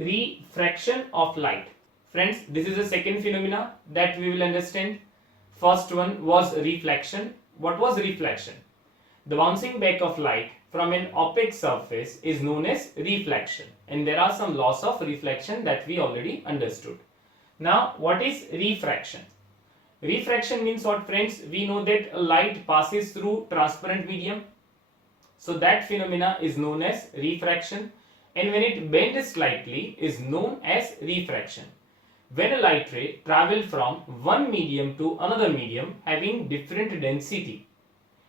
refraction of light. Friends, this is the second phenomena that we will understand. First one was reflection. What was reflection? The bouncing back of light from an opaque surface is known as reflection, and there are some laws of reflection that we already understood. Now, what is refraction? Refraction means what, friends? We know that light passes through transparent medium, so that phenomena is known as refraction, and when it bends slightly is known as refraction. When a light ray travels from one medium to another medium having different density,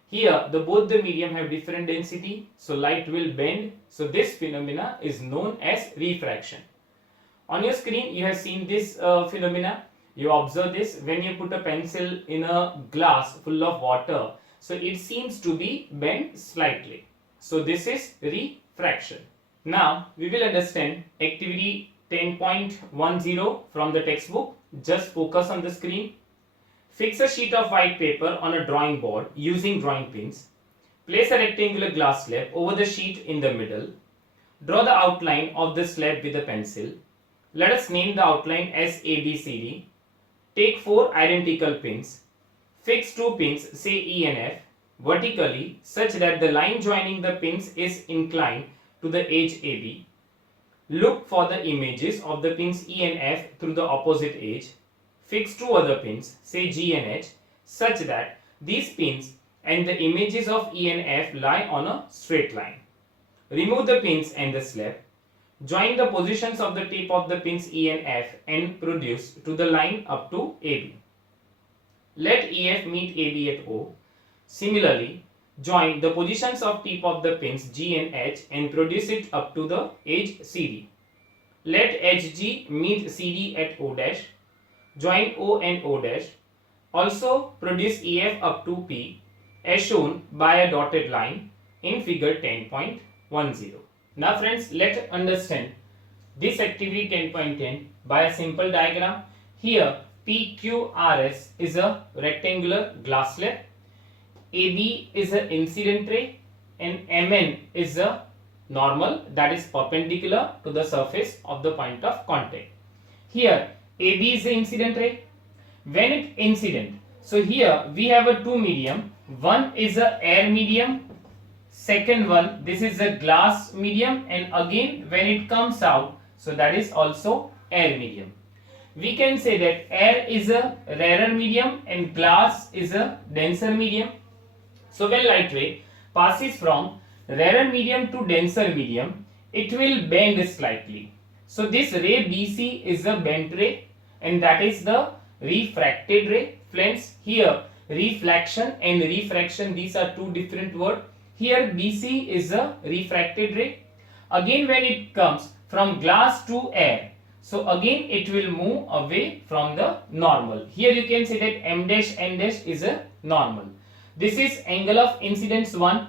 here both the medium have different density, so light will bend, so this phenomena is known as refraction. On your screen you have seen this phenomena. You observe this when you put a pencil in a glass full of water, so it seems to be bent slightly, so this is refraction. Now we will understand activity 10.10 from the textbook. Just focus on the screen. Fix a sheet of white paper on a drawing board using drawing pins. Place a rectangular glass slab over the sheet in the middle. Draw the outline of the slab with a pencil. Let us name the outline as ABCD. Take 4 identical pins. Fix 2 pins, say E and F, vertically such that the line joining the pins is inclined to the edge AB. Look for the images of the pins E and F through the opposite edge. Fix 2 other pins, say G and H, such that these pins and the images of E and F lie on a straight line. Remove the pins and the slab. Join the positions of the tip of the pins E and F and produce to the line up to AB. Let EF meet AB at O. Similarly, join the positions of tip of the pins G and H and produce it up to the edge CD. Let HG meet CD at O dash. Join O and O dash. Also produce EF up to P as shown by a dotted line in figure 10.10. Now friends, let's understand this activity 10.10 by a simple diagram. Here PQRS is a rectangular glass slab, AB is an incident ray, and MN is a normal, that is perpendicular to the surface of the point of contact. Here AB is the incident ray. When it incident, so here we have a two medium. One is a air medium, second one this is a glass medium, and again when it comes out, so that is also air medium. We can say that air is a rarer medium and glass is a denser medium. So when light ray passes from rarer medium to denser medium, it will bend slightly. So this ray BC is a bent ray, and that is the refracted ray. Friends, here reflection and refraction, these are two different words. Here BC is a refracted ray. Again when it comes from glass to air, so again it will move away from the normal. Here you can say that M dash N dash is a normal. This is angle of incidence 1,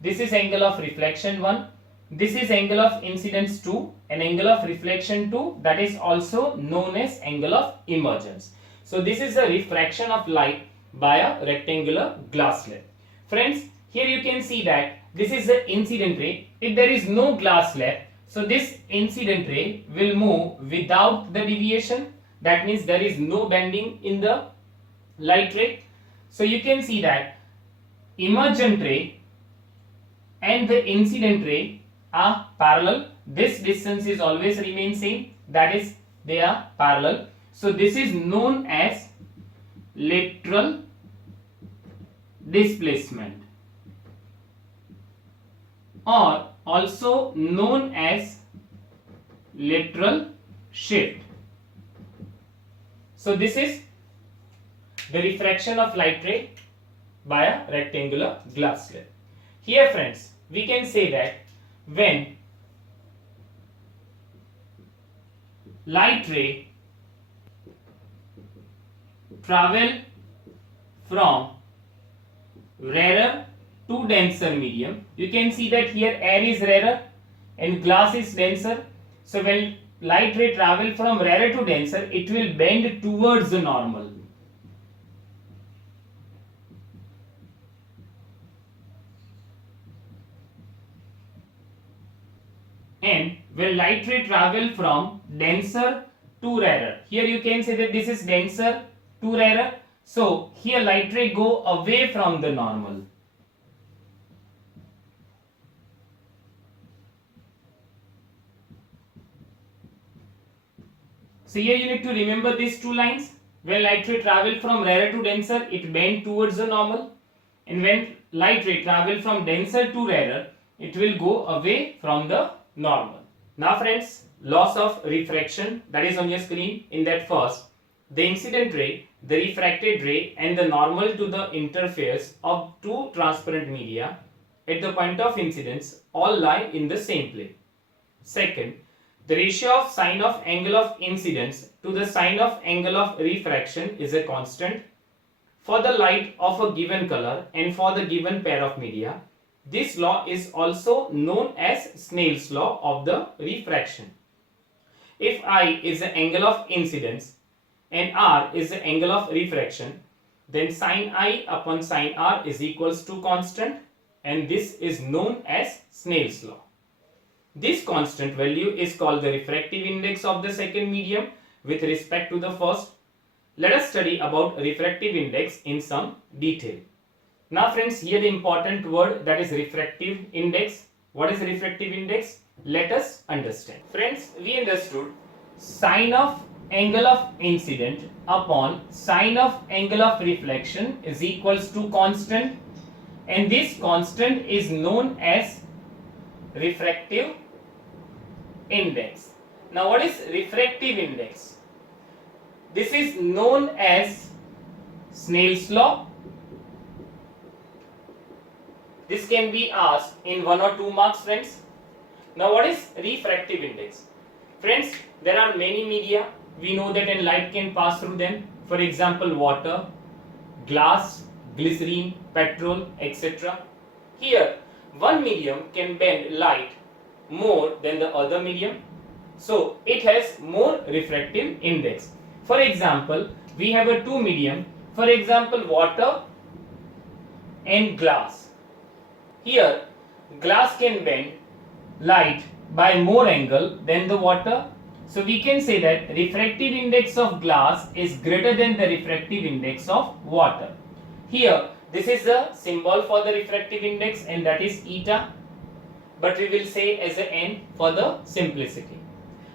this is angle of reflection 1, this is angle of incidence 2, and angle of reflection 2, that is also known as angle of emergence. So this is the refraction of light by a rectangular glass slab. Friends, here you can see that this is the incident ray. If there is no glass slab, so this incident ray will move without the deviation. That means there is no bending in the light ray. So you can see that emergent ray and the incident ray are parallel. This distance is always remain same, that is they are parallel. So this is known as lateral displacement, or also known as lateral shift. So this is the refraction of light ray by a rectangular glass slab. Here friends, we can say that when light ray travel from rarer to denser medium, you can see that here air is rarer and glass is denser. So when light ray travel from rarer to denser, it will bend towards the normal. And when when light ray travel from denser to rarer. Here you can say that this is denser to rarer. So here light ray go away from the normal. So here you need to remember these two lines. When light ray travel from rarer to denser, it bend towards the normal. And when light ray travel from denser to rarer, it will go away from the normal. Now friends, laws of refraction, that is on your screen. In that first, the incident ray, the refracted ray and the normal to the interface of two transparent media at the point of incidence all lie in the same plane. Second, the ratio of sine of angle of incidence to the sine of angle of refraction is a constant for the light of a given color and for the given pair of media. This law is also known as Snell's law of the refraction. If I is the angle of incidence and R is the angle of refraction, then sin I upon sin R is equals to constant, and this is known as Snell's law. This constant value is called the refractive index of the second medium with respect to the first. Let us study about refractive index in some detail. Now friends, here the important word, that is refractive index. What is refractive index? Let us understand. Friends, we understood sine of angle of incident upon sine of angle of reflection is equals to constant, and this constant is known as refractive index. Now what is refractive index? This is known as Snell's law. This can be asked in 1 or 2 marks, friends. Now what is refractive index? Friends, there are many media. We know that and light can pass through them. For example, water, glass, glycerine, petrol, etc. Here, one medium can bend light more than the other medium. So it has more refractive index. For example, we have a two medium. For example, water and glass. Here, glass can bend light by more angle than the water. So we can say that refractive index of glass is greater than the refractive index of water. Here, this is the symbol for the refractive index, and that is eta, but we will say as a n for the simplicity.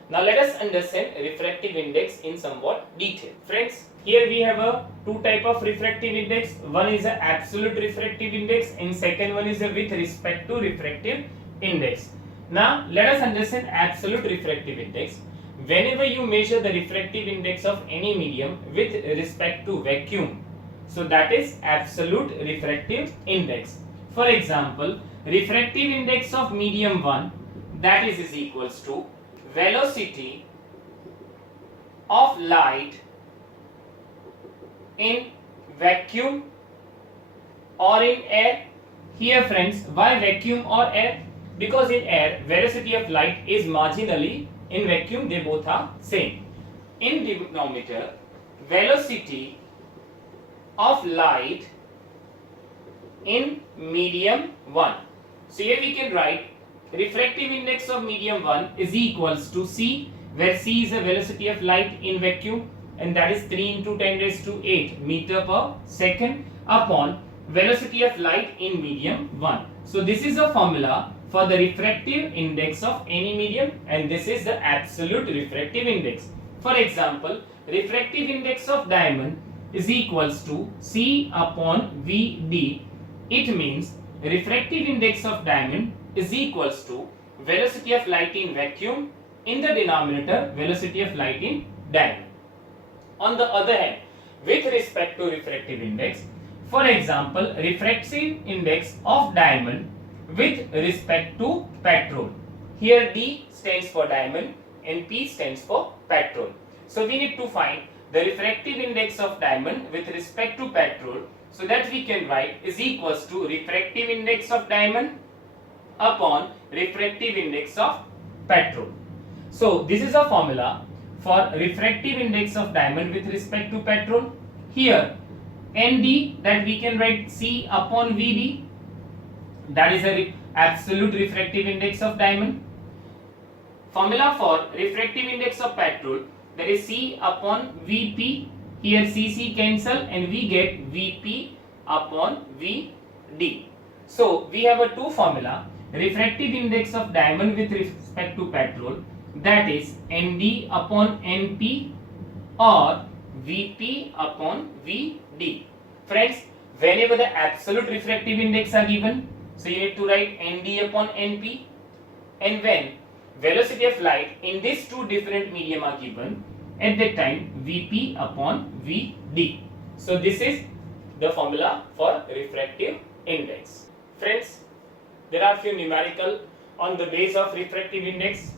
Now let us understand refractive index in somewhat detail. Friends, here we have a two type of refractive index. One is a absolute refractive index and second one is a with respect to refractive index. Now let us understand absolute refractive index. Whenever you measure the refractive index of any medium with respect to vacuum, so that is absolute refractive index. For example, refractive index of medium 1, that is equals to velocity of light in vacuum or in air. Here friends, why vacuum or air? Because in air, velocity of light is marginally, in vacuum they both are same. In denominator, velocity of light in medium 1. So here we can write refractive index of medium 1 is equals to C, where C is the velocity of light in vacuum, and that is 3 into 10 raised to 8 meter per second upon velocity of light in medium 1. So this is a formula for the refractive index of any medium, and this is the absolute refractive index. For example, refractive index of diamond is equals to C upon VD. It means refractive index of diamond is equals to velocity of light in vacuum, in the denominator velocity of light in diamond. On the other hand, with respect to refractive index, for example, refractive index of diamond with respect to petrol. Here D stands for diamond and P stands for petrol. So we need to find the refractive index of diamond with respect to petrol, so that we can write is equals to refractive index of diamond upon refractive index of petrol. So this is a formula for refractive index of diamond with respect to petrol. Here ND, that we can write C upon VD, that is a absolute refractive index of diamond. Formula for refractive index of petrol, that is C upon Vp. Here Cc cancel and we get Vp upon Vd. So we have a two formula, refractive index of diamond with respect to petrol, that is Nd upon Np or Vp upon Vd. Friends, whenever the absolute refractive index are given, so you need to write Nd upon Np, and when velocity of light in these two different medium are given, at that time Vp upon Vd. So this is the formula for refractive index. Friends, there are few numerical on the base of refractive index.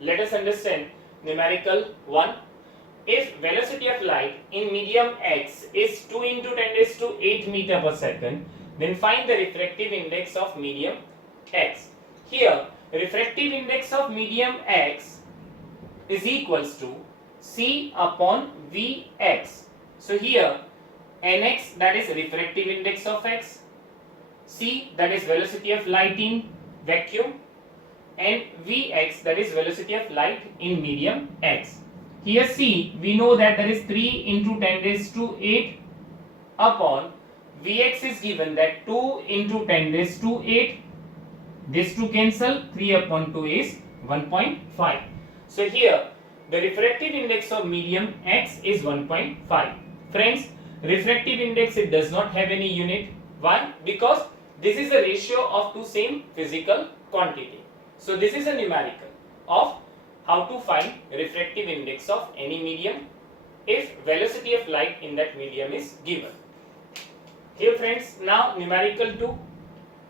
Let us understand numerical 1. If velocity of light in medium x is 2 into 10 raised to 8 meter per second, then find the refractive index of medium x. Here, refractive index of medium x is equals to C upon Vx. So here, Nx, that is refractive index of x, C, that is velocity of light in vacuum, and Vx, that is velocity of light in medium x. Here C, we know that is 3 into 10 raised to 8 upon Vx is given that 2 into 10 raised to 8. This 2 cancel, 3 upon 2 is 1.5. So here the refractive index of medium x is 1.5. Friends, refractive index, it does not have any unit. Why? Because this is a ratio of two same physical quantity. So this is a numerical of how to find refractive index of any medium if velocity of light in that medium is given. Here friends, now numerical 2.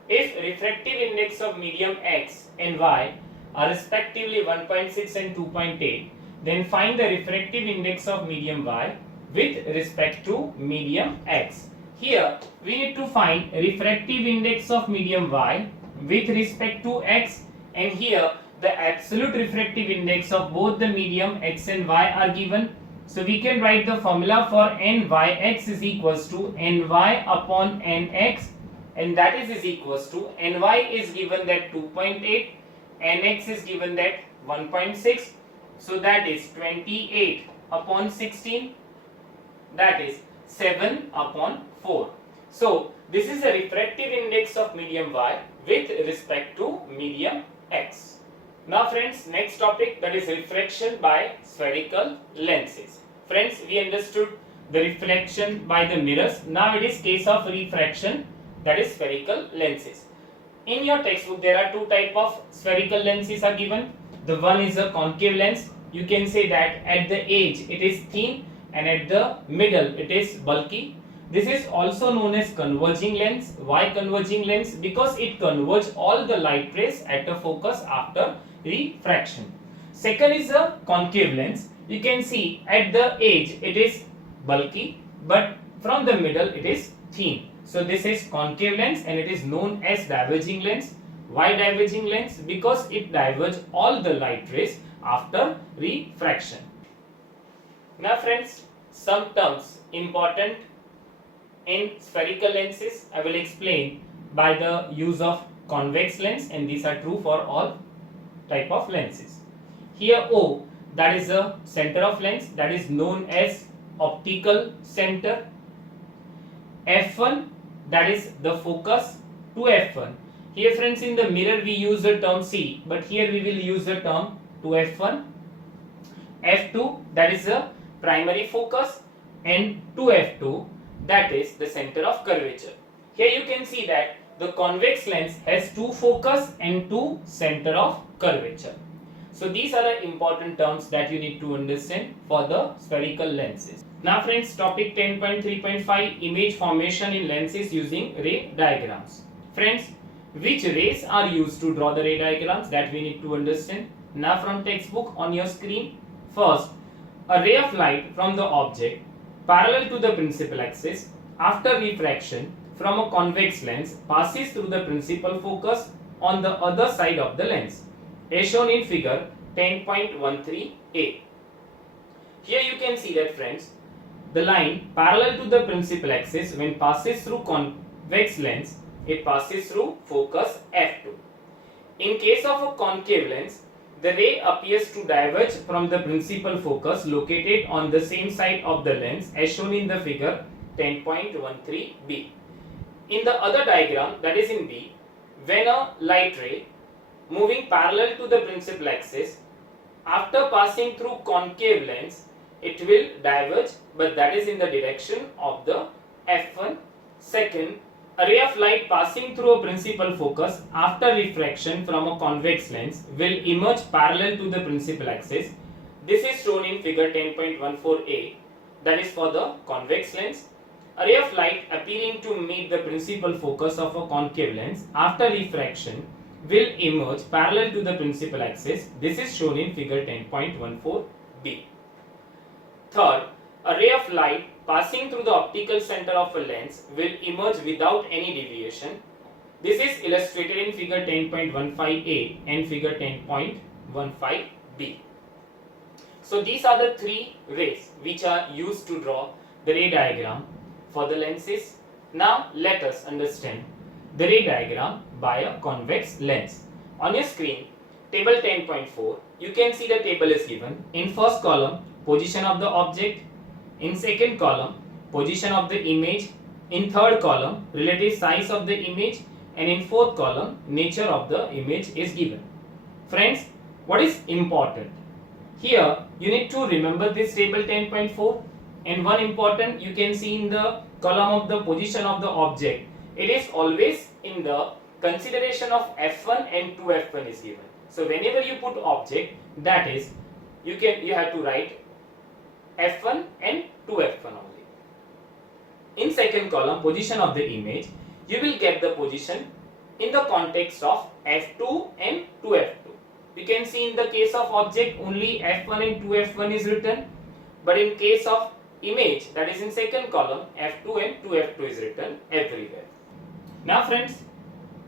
If refractive index of medium x and y are respectively 1.6 and 2.8, then find the refractive index of medium y with respect to medium x. Here we need to find refractive index of medium y with respect to x, and here the absolute refractive index of both the medium x and y are given. So we can write the formula for Nyx is equals to Ny upon Nx, and that is equals to Ny is given that 2.8, Nx is given that 1.6. So that is 28 upon 16, that is 7 upon 4. So this is a refractive index of medium y with respect to medium x. Now friends, next topic, that is refraction by spherical lenses. Friends, we understood the reflection by the mirrors. Now it is case of refraction, that is spherical lenses. In your textbook there are two type of spherical lenses are given. The one is a concave lens. You can say that at the edge it is thin and at the middle it is bulky. This is also known as converging lens. Why converging lens? Because it converges all the light rays at a focus after refraction. Second is a concave lens. You can see at the edge it is bulky, but from the middle it is thin. So this is concave lens and it is known as diverging lens. Why diverging lens? Because it diverges all the light rays after refraction. Now friends, some terms important in spherical lenses I will explain by the use of convex lens, and these are true for all type of lenses. Here O, that is the center of lens, that is known as optical center. F1, that is the focus to F1. Here friends, in the mirror we use the term C, but here we will use the term to F1. F2, that is the primary focus, and to F2, that is the center of curvature. Here you can see that the convex lens has two focus and two center of curvature. So these are the important terms that you need to understand for the spherical lenses. Now friends, topic 10.3.5, image formation in lenses using ray diagrams. Friends, which rays are used to draw the ray diagrams, that we need to understand. Now from textbook on your screen, first, a ray of light from the object parallel to the principal axis after refraction from a convex lens passes through the principal focus on the other side of the lens, as shown in figure 10.13a. Here you can see that friends, the line parallel to the principal axis when passes through convex lens, it passes through focus F2. In case of a concave lens, the ray appears to diverge from the principal focus located on the same side of the lens as shown in the figure 10.13b. In the other diagram, that is in B, when a light ray moving parallel to the principal axis, after passing through concave lens, it will diverge, but that is in the direction of the f1. Second, a ray of light passing through a principal focus after refraction from a convex lens will emerge parallel to the principal axis. This is shown in figure 10.14a, that is for the convex lens. A ray of light appearing to meet the principal focus of a concave lens after refraction will emerge parallel to the principal axis. This is shown in figure 10.14b. Third, a ray of light passing through the optical center of a lens will emerge without any deviation. This is illustrated in figure 10.15a and figure 10.15b. So these are the three rays which are used to draw the ray diagram for the lenses. Now let us understand the ray diagram by a convex lens. On your screen, table 10.4, you can see the table is given. In first column, position of the object. In second column, position of the image. In third column, relative size of the image. And in fourth column, nature of the image is given. Friends, what is important? Here, you need to remember this table 10.4. And one important you can see in the column of the position of the object. It is always in the consideration of f1 and 2f1 is given. So whenever you put object, that is you have to write f1 and 2f1 only. In second column, position of the image, you will get the position in the context of f2 and 2f2. You can see in the case of object only f1 and 2f1 is written, but in case of image, that is in second column, f2 and 2f2 is written everywhere. Now friends,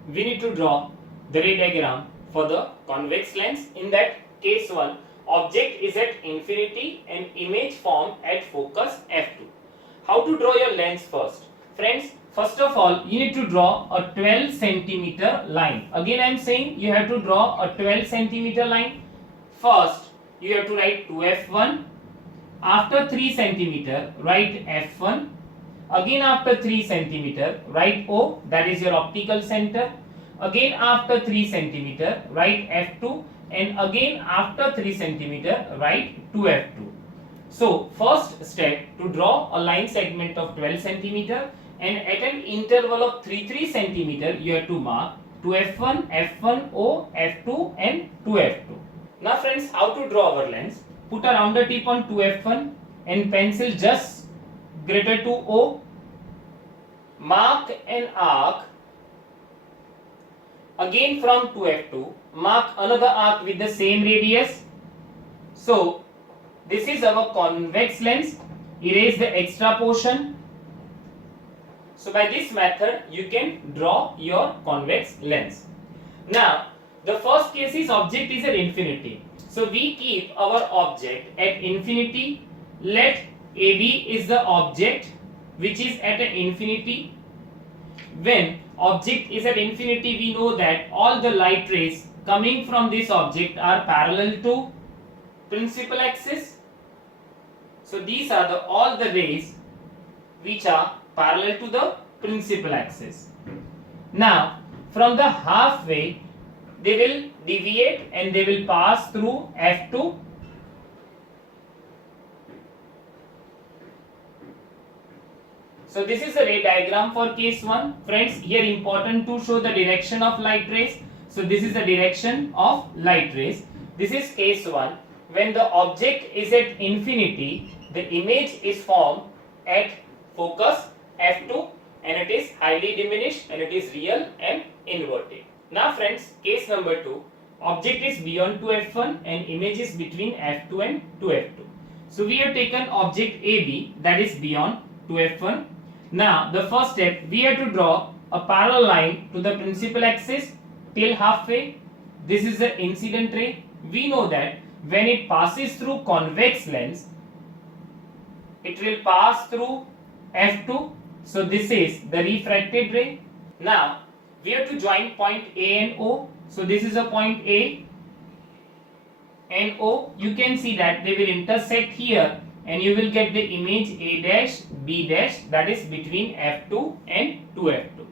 we need to draw the ray diagram for the convex lens. In that case 1, object is at infinity and image formed at focus f2. How to draw your lens first? Friends, first of all, you need to draw a 12 centimeter line. Again I am saying you have to draw a 12 centimeter line. First, you have to write 2f1. After 3 centimeter, write f1. Again after 3 centimeter, write O, that is your optical center. Again after 3 centimeter, write f2. And again after 3 centimeter, write 2f2. So first step, to draw a line segment of 12 centimeter, and at an interval of 3 centimeter, you have to mark 2f1, f1O, f2 and 2f2. Now friends, how to draw our lens? Put a rounder tip on 2f1 and pencil just greater to O. Mark an arc. Again from 2f2, mark another arc with the same radius. So this is our convex lens. Erase the extra portion. So by this method, you can draw your convex lens. Now, the first case is object is at infinity. So we keep our object at infinity. Let AB is the object which is at an infinity. When object is at infinity, we know that all the light rays coming from this object are parallel to principal axis. So these are all the rays which are parallel to the principal axis. Now from the halfway, they will deviate and they will pass through f2. So this is the ray diagram for case 1. Friends, here important to show the direction of light rays. So this is the direction of light rays. This is case 1. When the object is at infinity, the image is formed at focus f2 and it is highly diminished and it is real and inverted. Now friends, case number 2, object is beyond 2f1 and image is between f2 and 2f2. So we have taken object AB, that is beyond 2f1. Now the first step, we have to draw a parallel line to the principal axis till halfway. This is the incident ray. We know that when it passes through convex lens, it will pass through f2. So this is the refracted ray. Now we have to join point A and O. So this is a point A. and O, you can see that they will intersect here and you will get the image A dash B dash, that is between F2 and 2F2.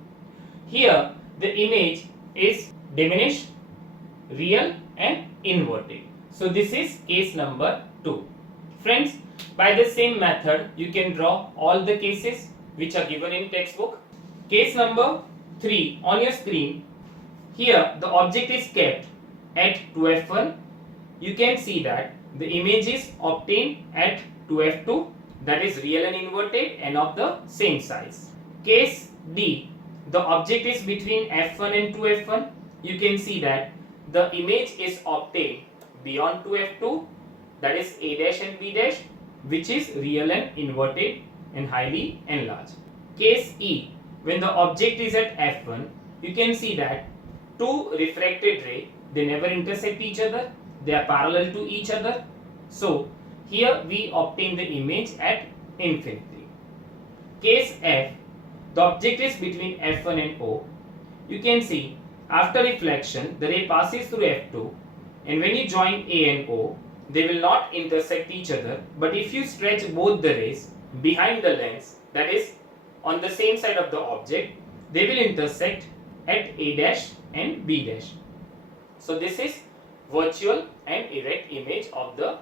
Here the image is diminished, real and inverted. So this is case number 2. Friends, by the same method you can draw all the cases which are given in textbook. Case number 3 on your screen. Here the object is kept at 2F1. You can see that the image is obtained at 2F2, that is real and inverted and of the same size. Case D, the object is between F1 and 2F1. You can see that the image is obtained beyond 2F2, that is A dash and B dash, which is real and inverted and highly enlarged. Case E, when the object is at F1, you can see that two refracted rays, they never intersect each other, they are parallel to each other. So here we obtain the image at infinity. Case F, the object is between F1 and O. You can see after reflection the ray passes through F2, and when you join A and O, they will not intersect each other, but if you stretch both the rays behind the lens, that is on the same side of the object, they will intersect at A dash and B dash. So this is virtual and erect image of the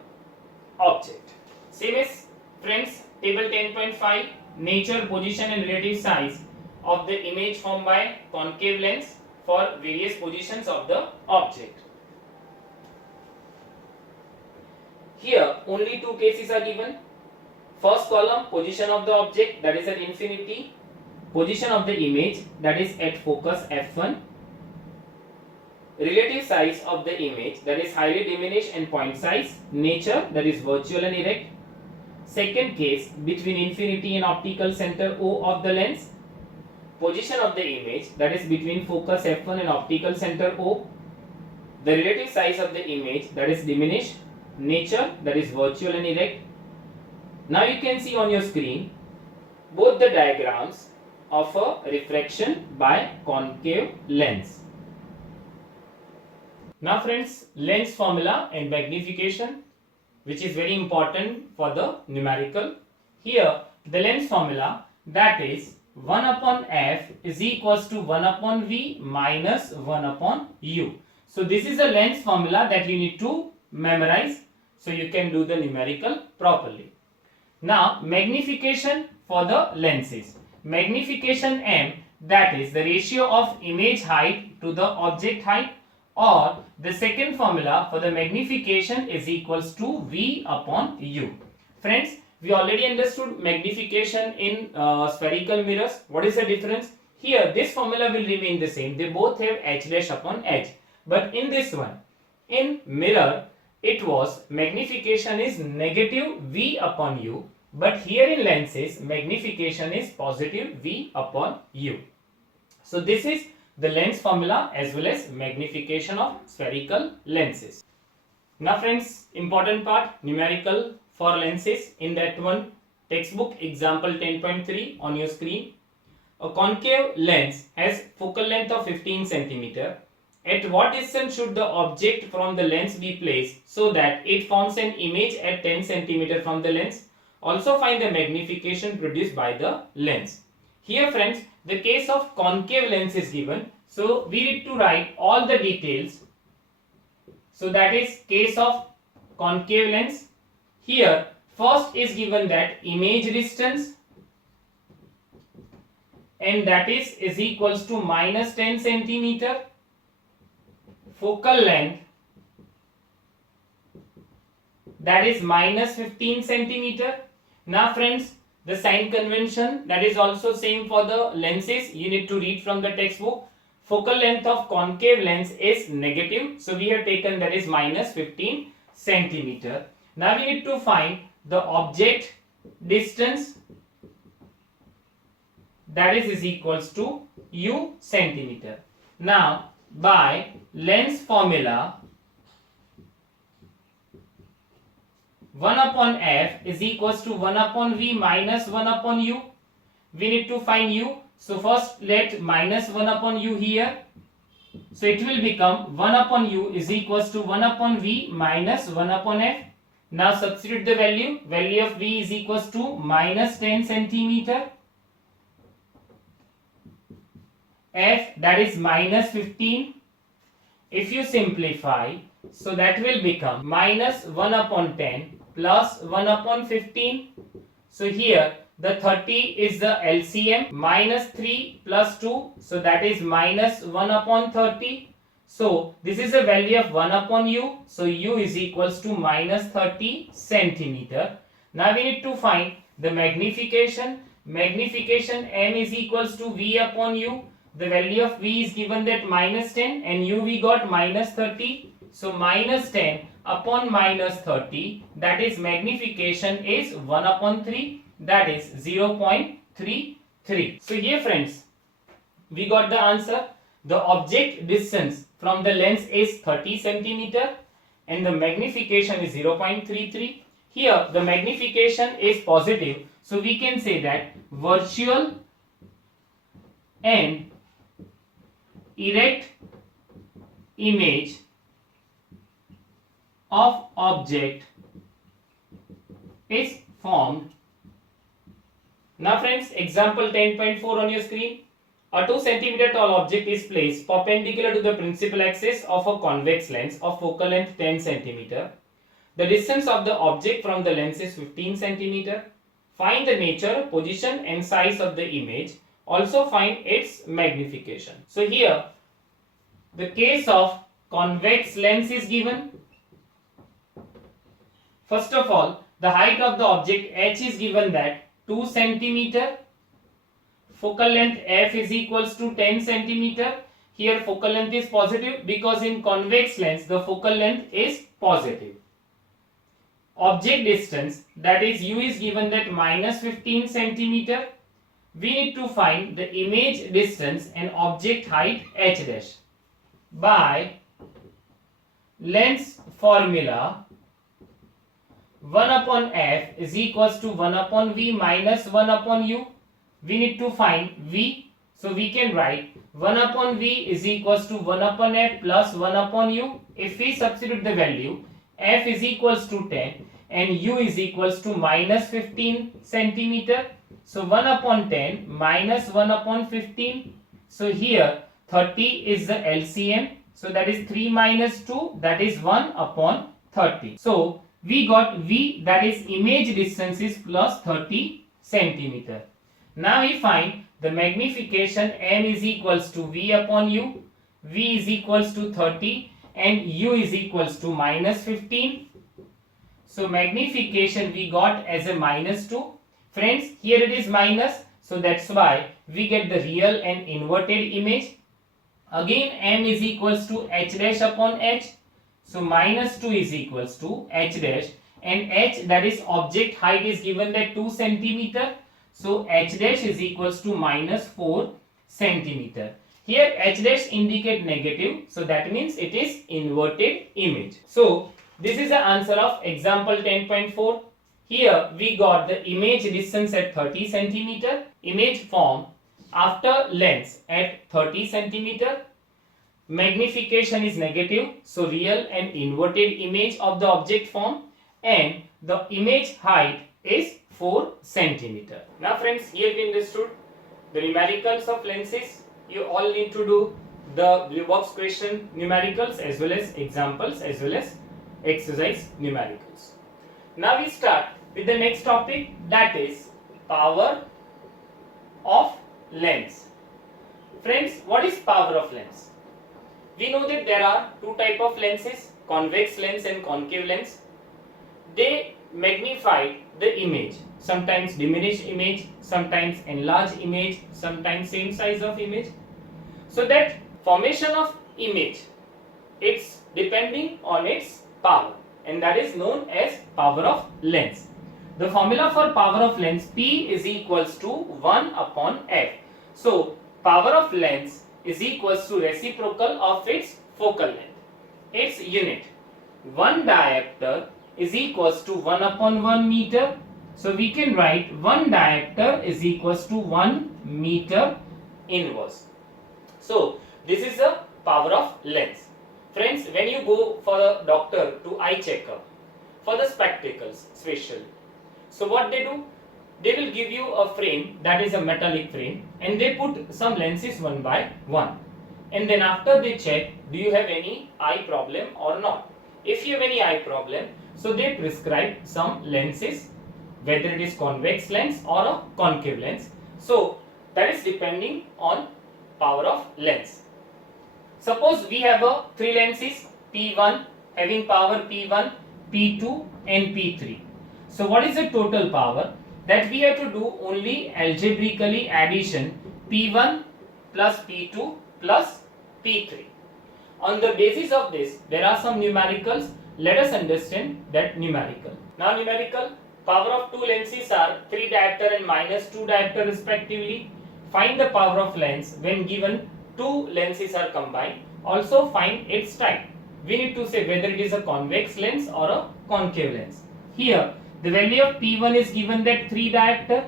object. Same as friends, table 10.5, nature, position and relative size of the image formed by concave lens for various positions of the object. Here only two cases are given. First column, position of the object, that is at infinity. Position of the image, that is at focus F1. Relative size of the image, that is highly diminished and point size. Nature, that is virtual and erect. Second case, between infinity and optical center O of the lens. Position of the image, that is between focus F1 and optical center O. The relative size of the image, that is diminished. Nature, that is virtual and erect. Now you can see on your screen both the diagrams of a refraction by concave lens. Now friends, lens formula and magnification, which is very important for the numerical. Here the lens formula, that is 1 upon f is equals to 1 upon v minus 1 upon u. So this is a lens formula that you need to memorize so you can do the numerical properly. Now magnification for the lenses. Magnification M, that is the ratio of image height to the object height, or the second formula for the magnification is equals to V upon U. Friends, we already understood magnification in spherical mirrors. What is the difference? Here this formula will remain the same. They both have H dash upon H. But in this one, in mirror, it was magnification is negative V upon U. But here in lenses, magnification is positive V upon U. So this is the lens formula as well as magnification of spherical lenses. Now friends, important part, numerical for lenses. In that one, textbook example 10.3 on your screen. A concave lens has focal length of 15 cm. At what distance should the object from the lens be placed so that it forms an image at 10 cm from the lens? Also find the magnification produced by the lens. Here friends, the case of concave lens is given. So we need to write all the details. So that is case of concave lens. Here first is given that image distance, and that is equals to minus 10 cm. Focal length, that is minus 15 cm. Now friends, the sign convention, that is also same for the lenses. You need to read from the textbook. Focal length of concave lens is negative. So we have taken that is minus 15 cm. Now we need to find the object distance, that is equals to U centimeter. Now by lens formula, 1 upon f is equals to 1 upon v minus 1 upon u. We need to find u. So first let minus 1 upon u here. So it will become 1 upon u is equals to 1 upon v minus 1 upon f. Now substitute the value. Value of v is equals to minus 10 centimeter. F, that is minus 15. If you simplify, so that will become minus 1 upon 10 plus 1 upon 15. So here the 30 is the LCM, minus 3 plus 2, so that is minus 1 upon 30. So this is the value of 1 upon u, so u is equals to minus 30 centimeter. Now we need to find the magnification. Magnification m is equals to v upon u. The value of v is given that minus 10 and u we got minus 30. So minus 10 upon minus 30, that is magnification is 1 upon 3, that is 0.33. So here friends, we got the answer. The object distance from the lens is 30 centimeter and the magnification is 0.33. Here the magnification is positive, so we can say that virtual and erect image of object is formed. Now friends, example 10.4 on your screen. A 2 cm tall object is placed perpendicular to the principal axis of a convex lens of focal length 10 cm. The distance of the object from the lens is 15 cm. Find the nature, position and size of the image. Also find its magnification. So here the case of convex lens is given. First of all, the height of the object h is given that 2 centimeter. Focal length f is equals to 10 centimeter. Here focal length is positive because in convex lens the focal length is positive. Object distance, that is u, is given that minus 15 centimeter. We need to find the image distance and object height h dash by lens formula. 1 upon f is equals to 1 upon v minus 1 upon u. We need to find v, so we can write 1 upon v is equals to 1 upon f plus 1 upon u. If we substitute the value, f is equals to 10 and u is equals to minus 15 centimeter. So 1 upon 10 minus 1 upon 15. So here 30 is the LCM. So that is 3 minus 2, that is 1 upon 30. So we got v, that is image distance is plus 30 centimeter. Now we find the magnification m is equals to v upon u. V is equals to 30 and u is equals to minus 15. So magnification we got as a minus 2. Friends, here it is minus, so that's why we get the real and inverted image. Again m is equals to h dash upon h. So minus 2 is equals to h dash and h, that is object height, is given that 2 centimeter. So h dash is equals to minus 4 centimeter. Here h dash indicate negative, so that means it is inverted image. So this is the answer of example 10.4. Here we got the image distance at 30 centimeter, image form after lens at 30 centimeter. Magnification is negative, so real and inverted image of the object form, and the image height is 4 centimeter. Now friends, here we understood the numericals of lenses. You all need to do the blue box question numericals as well as examples as well as exercise numericals. Now we start with the next topic, that is power of lens. Friends, what is power of lens? We know that there are two type of lenses, convex lens and concave lens. They magnify the image, sometimes diminish image, sometimes enlarge image, sometimes same size of image. So that formation of image, it's depending on its power, and that is known as power of lens. The formula for power of lens, P is equals to 1 upon F. So power of lens is equals to reciprocal of its focal length, its unit. 1 diopter is equals to 1 upon 1 meter. So we can write 1 diopter is equals to 1 meter inverse. So this is the power of lens. Friends, when you go for a doctor to eye checkup, for the spectacles specially, so what they do? They will give you a frame, that is a metallic frame, and they put some lenses one by one. And then after they check, do you have any eye problem or not? If you have any eye problem, so they prescribe some lenses, whether it is convex lens or a concave lens. So that is depending on power of lens. Suppose we have a three lenses, P1 having power P1, P2 and P3. So what is the total power? That we have to do only algebraically addition P1 plus P2 plus P3. On the basis of this, there are some numericals. Let us understand that numerical. Now numerical, power of two lenses are 3 diopter and minus 2 diopter respectively. Find the power of lens when given two lenses are combined. Also find its type. We need to say whether it is a convex lens or a concave lens. Here, the value of P1 is given that 3 diopter,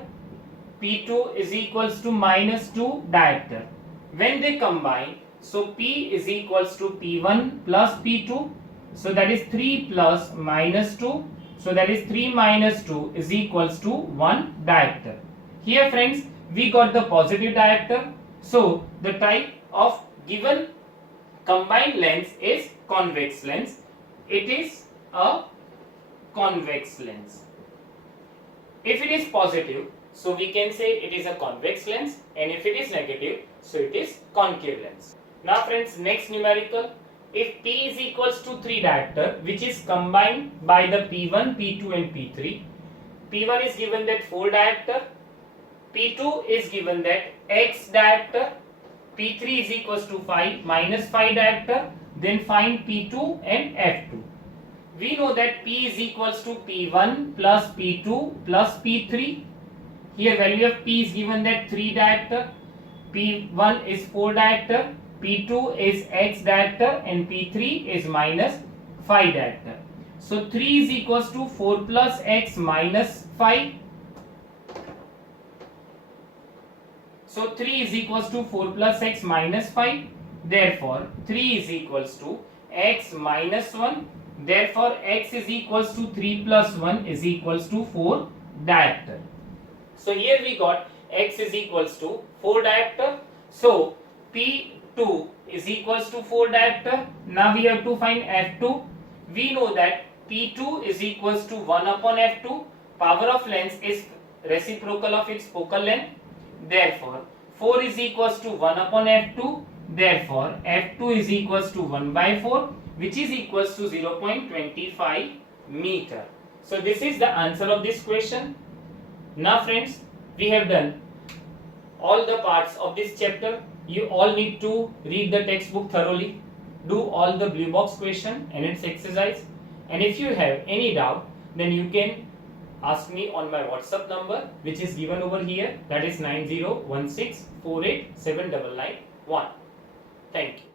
P2 is equals to minus 2 diopter. When they combine, so P is equals to P1 plus P2, so that is 3 plus minus 2, so that is 3 minus 2 is equals to 1 diopter. Here friends, we got the positive diopter, so the type of given combined lens is convex lens. It is a convex lens. If it is positive, so we can say it is a convex lens, and if it is negative, so it is concave lens. Now friends, next numerical, if P is equals to 3 diopter, which is combined by the P1, P2 and P3, P1 is given that 4 diopter, P2 is given that X diopter, P3 is equals to 5 minus 5 diopter, then find P2 and F2. We know that P is equals to P1 plus P2 plus P3. Here value of P is given that 3 diopter, P1 is 4 diopter, P2 is X diopter and P3 is minus 5 diopter. So 3 is equals to 4 plus X minus 5. So 3 is equals to 4 plus X minus 5. Therefore 3 is equals to X minus 1. Therefore X is equals to 3 plus 1 is equals to 4 diopter. So here we got X is equals to 4 diopter. So P2 is equals to 4 diopter. Now we have to find F2. We know that P2 is equals to 1 upon F2. Power of lens is reciprocal of its focal length. Therefore 4 is equals to 1 upon F2. Therefore F2 is equals to 1 by 4, which is equals to 0.25 meter. So this is the answer of this question. Now friends, we have done all the parts of this chapter. You all need to read the textbook thoroughly, do all the blue box question and its exercise, and if you have any doubt, then you can ask me on my WhatsApp number, which is given over here, that is 9016487991. Thank you.